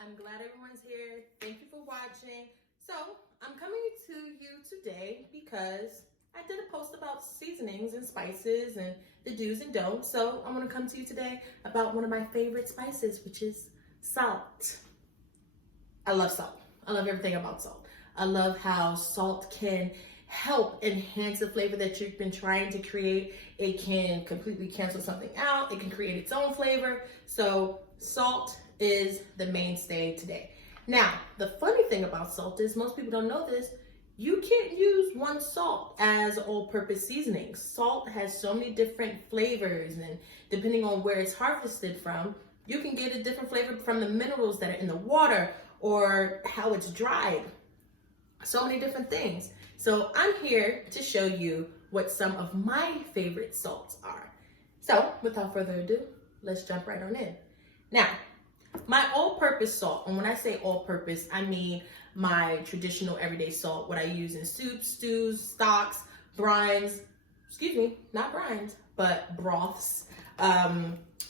I'm glad everyone's here. Thank you for watching. So I'm coming to you today because I did a post about seasonings and spices and the do's and don'ts. So I'm gonna come to you today about one of my favorite spices, which is salt. I love salt. I love everything about salt. I love how salt can help enhance the flavor that you've been trying to create. It can completely cancel something out. It can create its own flavor. So salt is the mainstay today. Now, the funny thing about salt is most people don't know this. You can't use one salt as all-purpose seasoning. Salt has so many different flavors, and depending on where it's harvested from, you can get a different flavor from the minerals that are in the water or how it's dried. So many different things. So I'm here to show you what some of my favorite salts are. So without further ado, let's jump right on in. Now, my all-purpose salt, and when I say all-purpose, I mean my traditional everyday salt, what I use in soups, stews, stocks, brines, not brines, but broths,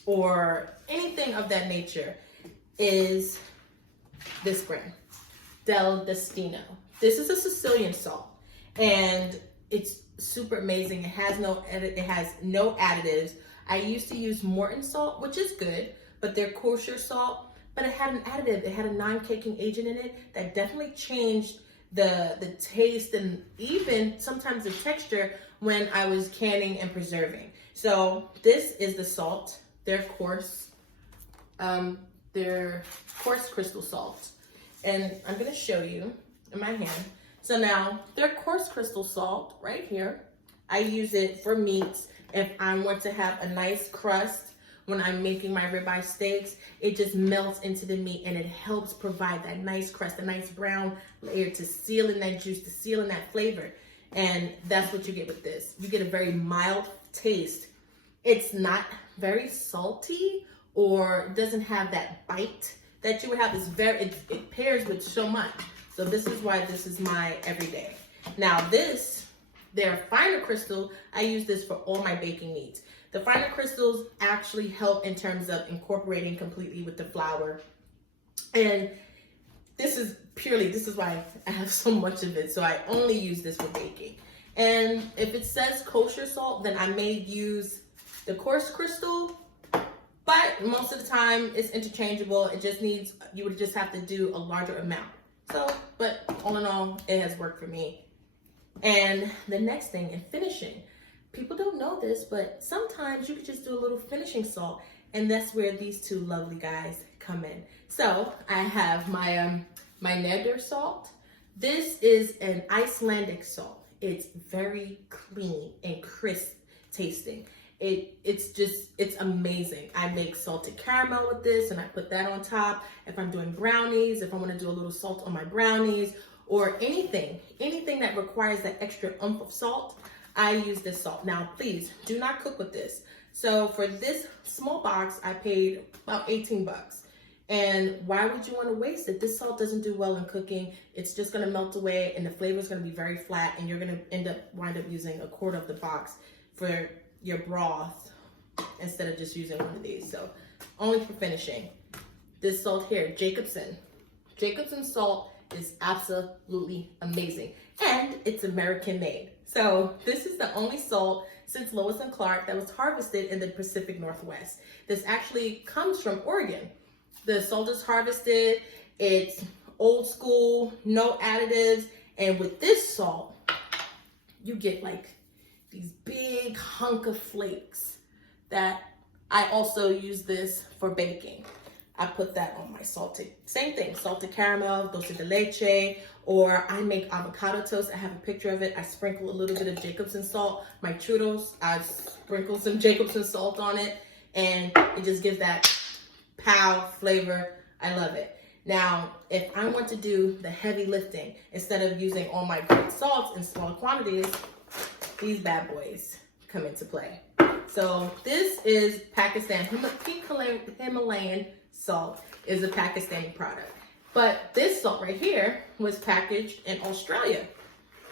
or anything of that nature, is this brand, Del Destino. This is a Sicilian salt, and it's super amazing. It has no additives. I used to use Morton salt, which is good, but they're kosher salt, but it had an additive. It had a non-caking agent in it that definitely changed the taste and even sometimes the texture when I was canning and preserving. So this is the salt. They're coarse crystal salt, and I'm gonna show you in my hand. So now their coarse crystal salt right here, I use it for meats. If I want to have a nice crust when I'm making my ribeye steaks, it just melts into the meat and it helps provide that nice crust, a nice brown layer to seal in that juice, to seal in that flavor. And that's what you get with this. You get a very mild taste. It's not very salty or doesn't have that bite that you would have. It pairs with so much. So this is why this is my everyday. Now their finer crystal, I use this for all my baking needs. The finer crystals actually help in terms of incorporating completely with the flour. And this is why I have so much of it. So I only use this for baking. And if it says kosher salt, then I may use the coarse crystal, but most of the time it's interchangeable. It just needs, you would just have to do a larger amount. So, but all in all, it has worked for me. And the next thing in finishing, people don't know this, but sometimes you could just do a little finishing salt, and that's where these two lovely guys come in. So I have my Nadir salt. This is an Icelandic salt. It's very clean and crisp tasting. It's amazing. I make salted caramel with this and I put that on top. If I'm doing brownies, if I want to do a little salt on my brownies, or anything that requires that extra oomph of salt, I use this salt. Now, please do not cook with this. So for this small box, I paid about 18 bucks. And why would you want to waste it? This salt doesn't do well in cooking. It's just going to melt away and the flavor is going to be very flat, and you're going to wind up using a quarter of the box for your broth instead of just using one of these. So only for finishing. This salt here, Jacobsen salt is absolutely amazing, and it's American made. So this is the only salt since Lois and Clark that was harvested in the Pacific Northwest. This actually comes from Oregon. The salt is harvested, it's old school, no additives, and with this salt, you get like these big hunk of flakes that I also use this for baking. I put that on my salted caramel, dulce de leche, or I make avocado toast. I have a picture of it. I sprinkle a little bit of Jacobsen salt. My churros, I sprinkle some Jacobsen salt on it, and it just gives that pow flavor. I love it. Now, if I want to do the heavy lifting, instead of using all my great salts in small quantities, these bad boys come into play. So this is Pakistan, pink Himalayan salt is a Pakistani product. But this salt right here was packaged in Australia,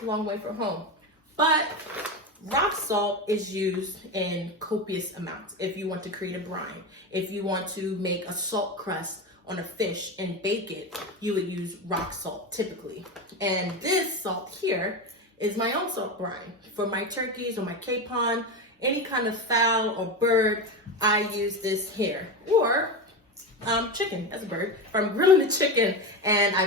a long way from home. But rock salt is used in copious amounts if you want to create a brine, if you want to make a salt crust on a fish and bake it, you would use rock salt typically. And this salt here is my own salt brine. For my turkeys or my capon, any kind of fowl or bird, I use this here. Or chicken, that's a bird. If I'm grilling the chicken and I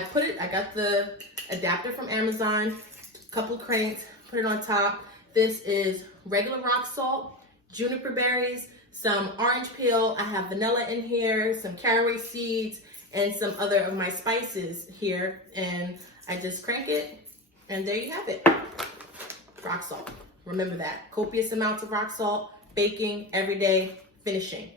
got the adapter from Amazon, a couple of cranks, put it on top. This is regular rock salt, juniper berries, some orange peel. I have vanilla in here, some caraway seeds, and some other of my spices here. And I just crank it, and there you have it. Rock salt. Remember that. Copious amounts of rock salt, baking every day, finishing.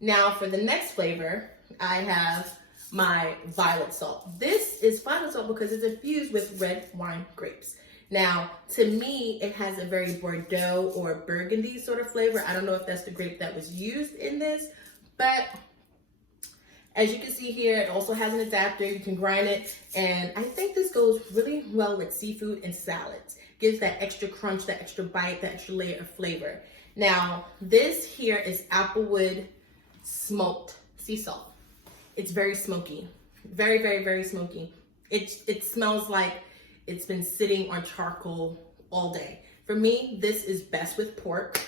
Now for the next flavor, I have my violet salt. This is violet salt because it's infused with red wine grapes. Now, to me, it has a very Bordeaux or burgundy sort of flavor. I don't know if that's the grape that was used in this, but as you can see here, it also has an adapter. You can grind it, and I think this goes really well with seafood and salads. Gives that extra crunch, that extra bite, that extra layer of flavor. Now, this here is Applewood smoked sea salt. It's very smoky, very, very, very smoky. It smells like it's been sitting on charcoal all day. For me, this is best with pork,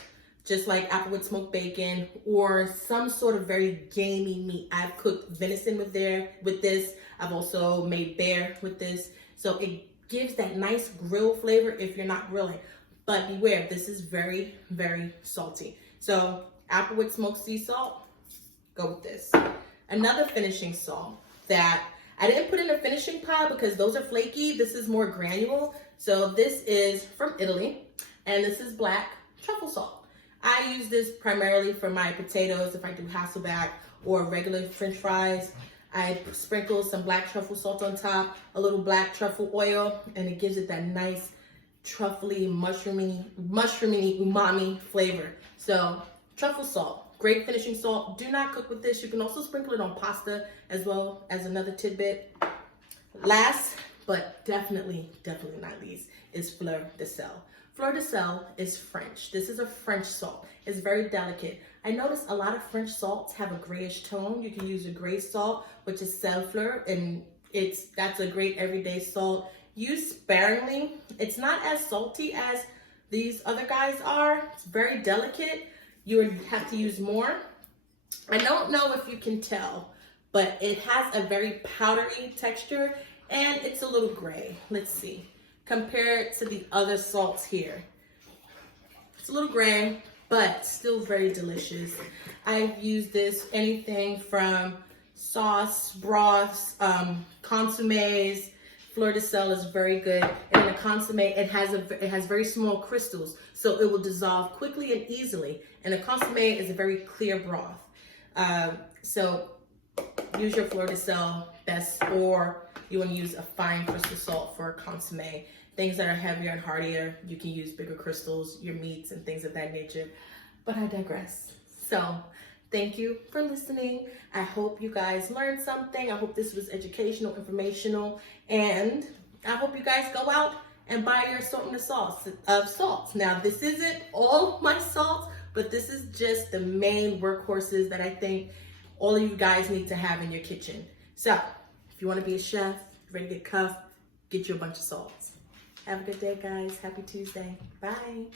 just like Applewood smoked bacon or some sort of very gamey meat. I've cooked venison with this. I've also made bear with this. So it gives that nice grill flavor if you're not grilling. But beware, this is very, very salty. So Applewood smoked sea salt, go with this. Another finishing salt that I didn't put in a finishing pile because those are flaky. This is more granule. So this is from Italy, and this is black truffle salt. I use this primarily for my potatoes if I do Hasselback or regular French fries. I sprinkle some black truffle salt on top, a little black truffle oil, and it gives it that nice truffly, mushroomy umami flavor. So truffle salt. Great finishing salt. Do not cook with this. You can also sprinkle it on pasta as well as another tidbit. Last, but definitely not least, is fleur de sel. Fleur de sel is French. This is a French salt. It's very delicate. I notice a lot of French salts have a grayish tone. You can use a gray salt, which is sel fleur, and that's a great everyday salt. Use sparingly. It's not as salty as these other guys are. It's very delicate. You would have to use more. I don't know if you can tell, but it has a very powdery texture and it's a little gray. Let's see. Compare it to the other salts here. It's a little gray, but still very delicious. I've used this anything from sauce, broths, consommes. Fleur de sel is very good. And in a consomme, it has very small crystals, so it will dissolve quickly and easily. And a consomme is a very clear broth. So use your fleur de sel best, or you want to use a fine crystal salt for a consomme. Things that are heavier and heartier, you can use bigger crystals, your meats and things of that nature. But I digress. So thank you for listening. I hope you guys learned something. I hope this was educational, informational, and I hope you guys go out and buy your assortment of salts. Now, this isn't all my salts, but this is just the main workhorses that I think all of you guys need to have in your kitchen. So if you want to be a chef, ready to get cuffed, get you a bunch of salts. Have a good day, guys. Happy Tuesday. Bye.